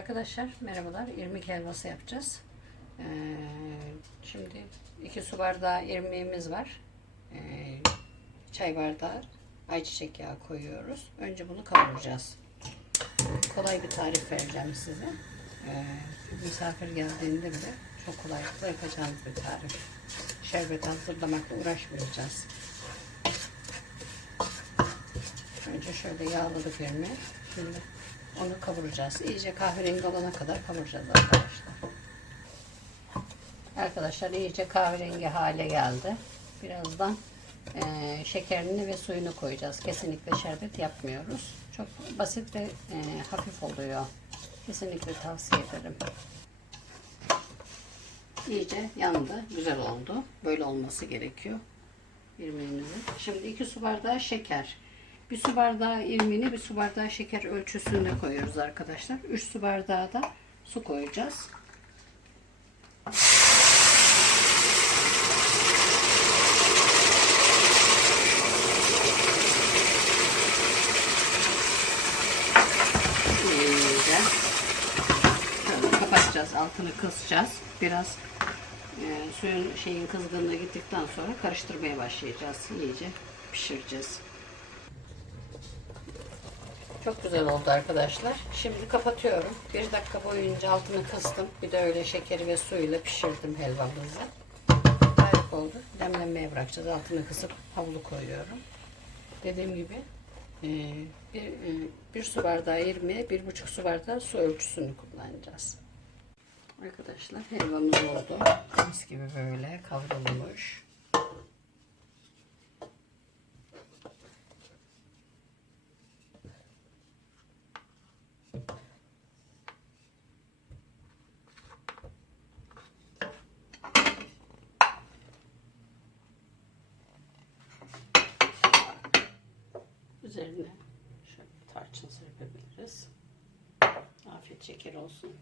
Arkadaşlar merhabalar. İrmik helvası yapacağız. Ee, şimdi 2 su bardağı irmiğimiz var. Ee, çay bardağı ayçiçek yağı koyuyoruz. Önce bunu kavuracağız. Kolay bir tarif vereceğim size. Ee, misafir geldiğinde bile çok kolaylıkla yapacağınız bir tarif. Şerbet hazırlamakla uğraşmayacağız. Önce şöyle yağladık irmiği. Şimdi onu kavuracağız. İyice kahverengi olana kadar kavuracağız arkadaşlar. Arkadaşlar iyice kahverengi hale geldi. Birazdan eee, şekerini ve suyunu koyacağız. Kesinlikle şerbet yapmıyoruz. Çok basit ve eee, hafif oluyor. Kesinlikle tavsiye ederim. İyice yandı. Güzel oldu. Böyle olması gerekiyor. İrmiğimizin. Şimdi 2 su bardağı şeker. Bir su bardağı irmini, bir su bardağı şeker ölçüsünde koyuyoruz arkadaşlar. 3 su bardağı da su koyacağız. İyice altını kısacağız. Biraz e, suyun şeyin kızgınlığı gittikten sonra karıştırmaya başlayacağız. İyice pişireceğiz. Çok güzel oldu arkadaşlar. Şimdi kapatıyorum. Bir dakika boyunca altını kıstım. Bir de öyle şekeri ve suyla pişirdim helvamızı. Harika oldu. Demlenmeye bırakacağız. Altını kısıp havlu koyuyorum. Dediğim gibi e, bir, e, bir su bardağı irmiğe bir buçuk su bardağı su ölçüsünü kullanacağız. Arkadaşlar helvamız oldu. Mis gibi böyle kavrulmuş. Üzerine şöyle tarçın serpebiliriz. Afiyet şeker olsun.